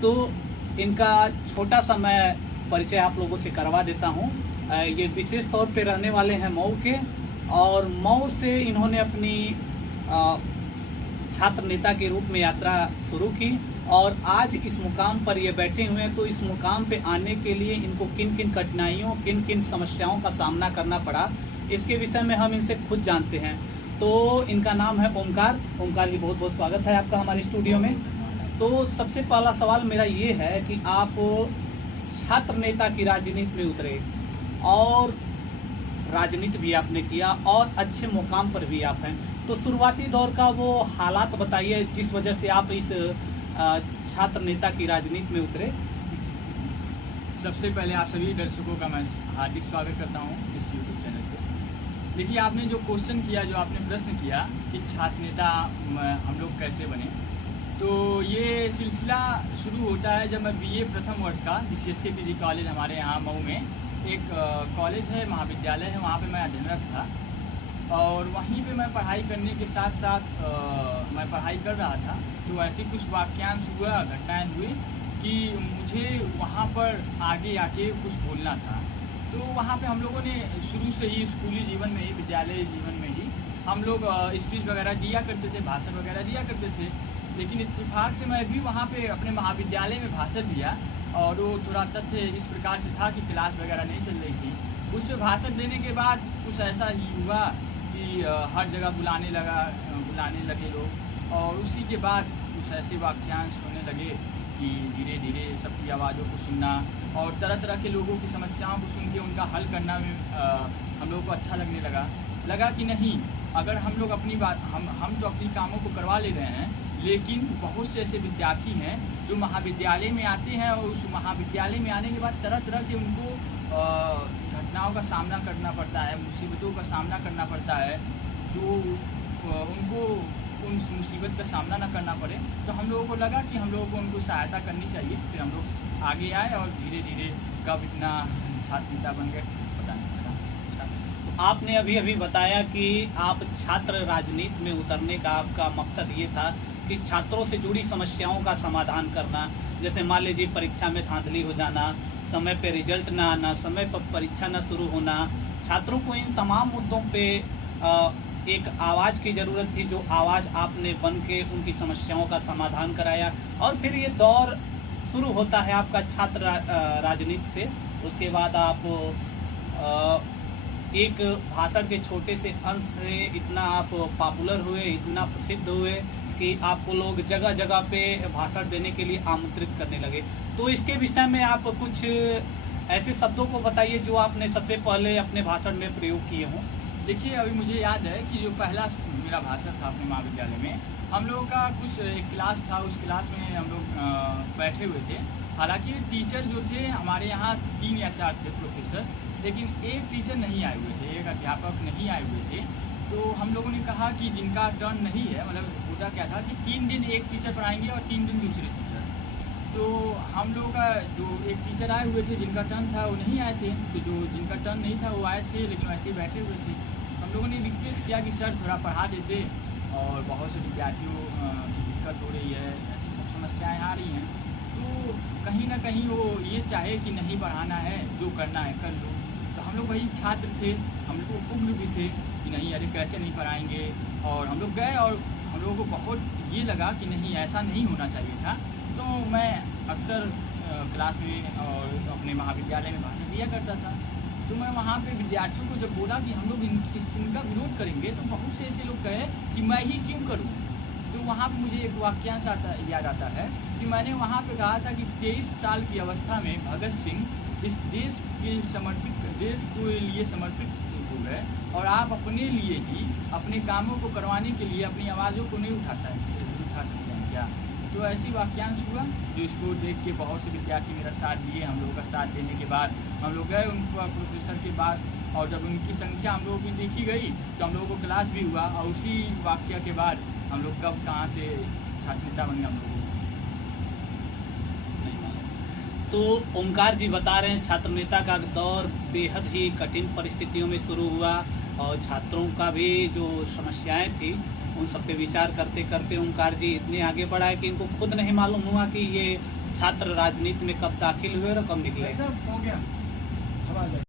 तो इनका छोटा सा मैं परिचय आप लोगों से करवा देता हूँ। ये विशेष तौर पे रहने वाले हैं मऊ के, और मऊ से इन्होंने अपनी छात्र नेता के रूप में यात्रा शुरू की, और आज इस मुकाम पर ये बैठे हुए हैं। तो इस मुकाम पे आने के लिए इनको किन किन कठिनाइयों, किन किन समस्याओं का सामना करना पड़ा, इसके विषय में हम इनसे खुद जानते हैं। तो इनका नाम है ओमकार। ओमकार जी, बहुत बहुत स्वागत है आपका हमारे स्टूडियो में। तो सबसे पहला सवाल मेरा ये है कि आप छात्र नेता की राजनीति में उतरे, और राजनीति भी आपने किया, और अच्छे मुकाम पर भी आप हैं। तो शुरुआती दौर का वो हालात बताइए जिस वजह से आप इस छात्र नेता की राजनीति में उतरे। सबसे पहले आप सभी दर्शकों का मैं हार्दिक स्वागत करता हूं इस यूट्यूब चैनल पे। देखिए, आपने जो क्वेश्चन किया, जो आपने प्रश्न किया कि छात्र नेता हम लोग कैसे बने, तो ये सिलसिला शुरू होता है जब मैं बीए प्रथम वर्ष का बीसीएसके पीजी कॉलेज, हमारे यहाँ मऊ में एक कॉलेज है, महाविद्यालय है, वहाँ पे मैं अध्ययनरत था। और वहीं पे मैं पढ़ाई करने के साथ साथ मैं पढ़ाई कर रहा था, तो ऐसी कुछ वाक्यांश हुआ, घटनाएँ हुई कि मुझे वहाँ पर आगे आके कुछ बोलना था। तो वहाँ पे हम लोगों ने शुरू से ही स्कूली जीवन में ही, विद्यालय जीवन में ही हम लोग स्पीच वगैरह दिया करते थे, भाषण वगैरह दिया करते थे। लेकिन इत्तेफाक से मैं भी वहाँ पे अपने महाविद्यालय में भाषण दिया, और वो थोड़ा तथ्य इस प्रकार से था कि क्लास वगैरह नहीं चल रही थी। उस पर भाषण देने के बाद कुछ ऐसा ही हुआ कि हर जगह बुलाने लगे लोग, और उसी के बाद कुछ ऐसे वाक्यांश होने लगे कि धीरे धीरे सबकी आवाज़ों को सुनना और तरह तरह के लोगों की समस्याओं को सुन के उनका हल करना में हम लोगों को अच्छा लगने लगा कि नहीं, अगर हम लोग अपनी बात, हम तो अपनी कामों को करवा ले रहे हैं, लेकिन बहुत से ऐसे विद्यार्थी हैं जो महाविद्यालय में आते हैं, और उस महाविद्यालय में आने के बाद तरह तरह के उनको घटनाओं का सामना करना पड़ता है, मुसीबतों का सामना करना पड़ता है, जो उनको उन मुसीबत का सामना ना करना पड़े। तो हम लोगों को लगा कि हम लोगों को उनको सहायता करनी चाहिए। फिर हम लोग आगे आए, और धीरे धीरे कब इतना छात्र नेता बन गए पता नहीं चला। तो आपने अभी बताया कि आप छात्र राजनीति में उतरने का आपका मकसद ये था कि छात्रों से जुड़ी समस्याओं का समाधान करना। जैसे मान लीजिए परीक्षा में धांधली हो जाना, समय पे रिजल्ट ना आना, समय पर परीक्षा ना शुरू होना, छात्रों को इन तमाम मुद्दों पे एक आवाज़ की ज़रूरत थी, जो आवाज़ आपने बन के उनकी समस्याओं का समाधान कराया। और फिर ये दौर शुरू होता है आपका छात्र राजनीति से। उसके बाद आप एक भाषण के छोटे से अंश से इतना आप पॉपुलर हुए, इतना प्रसिद्ध हुए कि आपको लोग जगह जगह पे भाषण देने के लिए आमंत्रित करने लगे। तो इसके विषय में आप कुछ ऐसे शब्दों को बताइए जो आपने सबसे पहले अपने भाषण में प्रयोग किए हों। देखिए, अभी मुझे याद है कि जो पहला मेरा भाषण था अपने महाविद्यालय में, हम लोगों का कुछ एक क्लास था, उस क्लास में हम लोग बैठे हुए थे। हालांकि टीचर जो थे हमारे यहाँ 3 या 4 थे प्रोफेसर, लेकिन एक टीचर नहीं आए हुए थे, एक अध्यापक नहीं आए हुए थे। तो हम लोगों ने कहा कि जिनका टर्न नहीं है, मतलब होता क्या था कि 3 दिन एक टीचर पढ़ाएंगे और 3 दिन दूसरे टीचर। तो हम लोगों का जो एक टीचर आए हुए थे, जिनका टर्न था वो नहीं आए थे, तो जो जिनका टर्न नहीं था वो आए थे, लेकिन वैसे ही बैठे हुए थे। हम लोगों ने रिक्वेस्ट किया कि सर थोड़ा पढ़ा देते, और बहुत से विद्यार्थियों की दिक्कत हो रही है, ऐसी सब समस्याएं आ रही हैं। तो कहीं ना कहीं वो ये चाहे कि नहीं पढ़ाना है, जो करना है कर लो। तो हम लोग वही छात्र थे, हम लोग को उम्र भी थे कि नहीं, अरे कैसे नहीं पढ़ाएंगे। और हम लोग गए, और हम लोगों को बहुत ये लगा कि नहीं, ऐसा नहीं होना चाहिए था। तो मैं अक्सर क्लास में और अपने महाविद्यालय में भाषण दिया करता था। तो मैं वहाँ पे विद्यार्थियों को जब बोला कि हम लोग इनका विरोध करेंगे, तो बहुत से ऐसे लोग कहे कि मैं ही क्यों करूँ। तो वहाँ पे मुझे एक वाक्यांश याद आता है कि मैंने वहाँ पे कहा था कि 23 साल की अवस्था में भगत सिंह इस देश को लिए समर्पित हो गए, और आप अपने लिए ही अपने कामों को करवाने के लिए अपनी आवाज़ों को नहीं उठा सकते हैं क्या। तो ऐसी वाक्यांश हुआ, जो इसको देख के बहुत से विद्यार्थी मेरा साथ दिए। हम लोगों का साथ देने के बाद हम लोग गए उनको प्रोफेसर के पास, और जब उनकी संख्या हम लोगों की देखी गई तो हम लोगों को क्लास भी हुआ। और उसी वाक्य के बाद हम लोग कब कहाँ से छात्र नेता बन गए हम लोगों को। तो ओमकार जी बता रहे हैं छात्र नेता का दौर बेहद ही कठिन परिस्थितियों में शुरू हुआ, और छात्रों का भी जो समस्याएं थी उन सब पे विचार करते करते ओमकार जी इतने आगे बढ़ा है कि इनको खुद नहीं मालूम हुआ कि ये छात्र राजनीति में कब दाखिल हुए और कब निकले? हो गया।